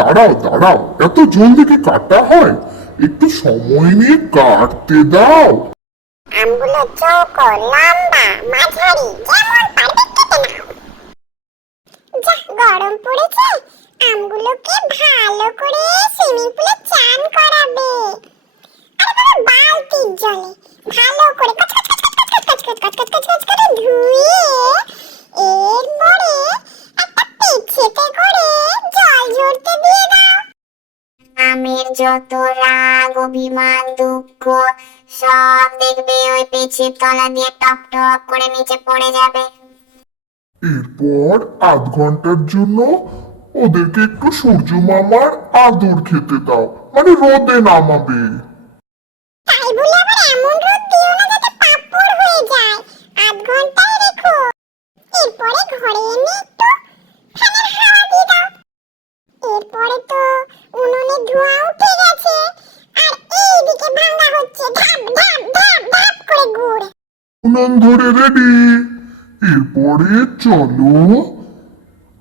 দাঁড়াও দাঁড়াও, এত জলদি কি কাটা হয়? একটু সময় নিয়ে কাটতে দাও। আমগুলো চৌকো, লম্বা, মাঝারি, যেমন পারবে কেটে নাও। যা গরম পড়েছে, আমগুলোকে ভালো করে সুইমিং পুলে চান করাবে। আর বাবা বালতির জলে ভালো করে কচকচ করে ধুয়ে এরপরে একটা পেছাতে করে জল ঝরতে দিয়ে দাও। আমের যত রাগ, অভিমান, দুঃখ সব দেখবে ওই পেছনের তলা দিয়ে টপ টপ করে নিচে পড়ে যাবে। এরপর আধ ঘন্টার জন্য ওদেরকে একটু সূর্য মামার আদর খেতে দাও, মানে রোদে নামাবে। তাই বলে আবার এমন রোদ দিও না যাতে পাপড় হয়ে যায়। আধ ঘন্টায় রেখো, এরপরে ঘরে এনে একটু ফ্যানের হাওয়া দিয়ে দাও। এরপরে তো উনুনে ধোঁয়া উঠে গেছে, আর এইদিকে ভাঙা হচ্ছে ধাপ ধাপ ধাপ ধাপ করে গুড়। উনুন ধরে রেডি। এরপরে চলো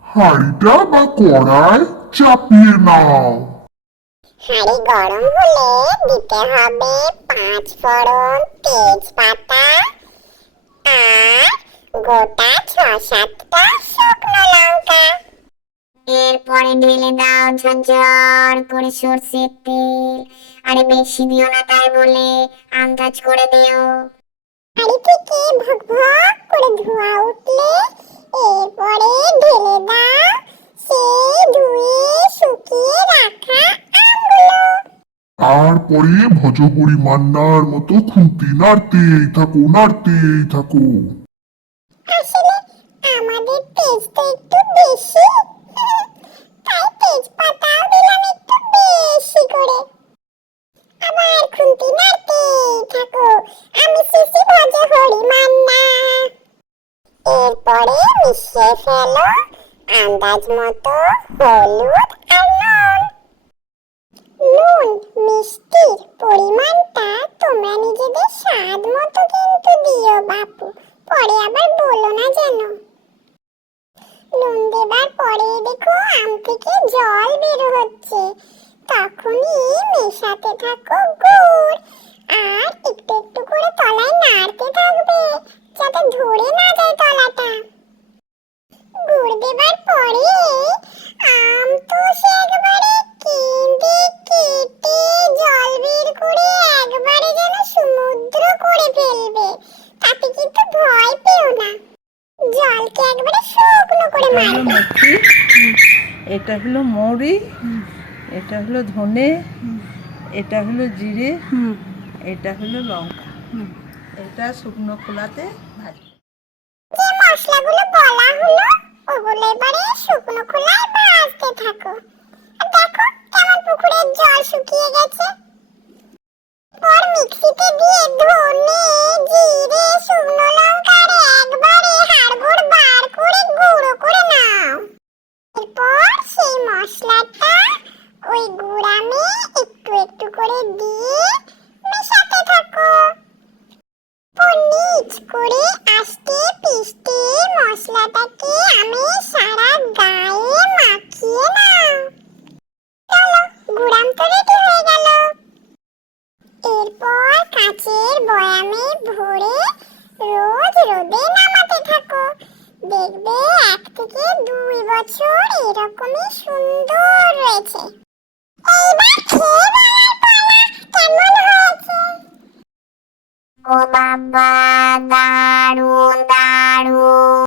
হাঁড়িটা বা কড়াই চাপিয়ে নাও। হাঁড়ি গরম হলে দিতে হবে 5 ফোড়ন, তেজপাতা আর গোটা 6-7টা শুকনো লঙ্কা। এরপরে ঢেলে দাও ঝরঝর করে সরষের তেল। আরে বেশি দিও না তাই বলে আন্দাজ করে দিও। হাঁড়ি থেকে ভক ভক করে ধোঁয়া উঠলে এরপরে ঢেলে দাও সেই ধুয়ে শুকিয়ে রাখা আমগুলো। তারপরে ভজপুরি মান্নার মতো খুন্তি নাড়তেই থাকো নাড়তেই থাকো। আসলে আমাদের তেজটা একটু বেশি, তাই তেজপাতাও দিলাম একটু বেশি করে। আবার খুন্তি নাড়তেই থাকো, আমি শিশি ভজহরি মান্না। এরপরে মিশিয়ে ফেলো আন্দাজ মতো হলুদ আর নুন। নুন মিষ্টির পরিমাণটা তোমরা নিজেদের স্বাদ মতো কিন্তু দিও বাপু, পরে আবার বলো না যেন। নুন দেবার পরে দেখো আম থেকে জল বের হচ্ছে, তখনই মেশাতে থাকো গুড় আর একটু একটু করে তলায় নাড়তে থাকবে যাতে ধরে না যায় তলাটা। গুড় দেবার পরে আম তো সে একবারে কেঁদে কেটে জল বের করে একবারে যেন সমুদ্র করে ফেলবে, তাতে কিন্তু ভয় পেও না, জলকে একবারে শুকনো করে মারবে। এটা হলো মৌরি, এটা হলো ধনে, এটা হলো জিরে, এটা হলো লঙ্কা। এটা শুকনো খোলাতে ভাজি। যে মশলাগুলো বলা হলো ওগুলো এবারে শুকনো খোলায় ভাজতে থাকো। আর দেখো কেমন পুকুরের জল শুকিয়ে গেছে। পর মিক্সিতে দিয়ে ধনে, জিরে, শুকনো লঙ্কার একবারে হাড়গোড় বার করে গুঁড়ো করে নাও। এরপর সেই মশলাটা ওই গুঁড়ামে একটু একটু করে দিয়ে মেশাতে থাকো। নিচ করে আস্তে পিস্তে মশলাটাকে আমি সারা গায়ে মাখিয়ে নাও। চলো গুড়াম তো রেডি হয়ে গেল। এরপর কাঁচের বয়ামে ভরে রোজ রোদে নামাতে থাকো, দেখবে 1 থেকে 2 বছর এরকমই সুন্দর রয়েছে। এইবার খেয়ে বলার পালা, কেমন হয়েছে? ও বাবা দারুণ দারুণ।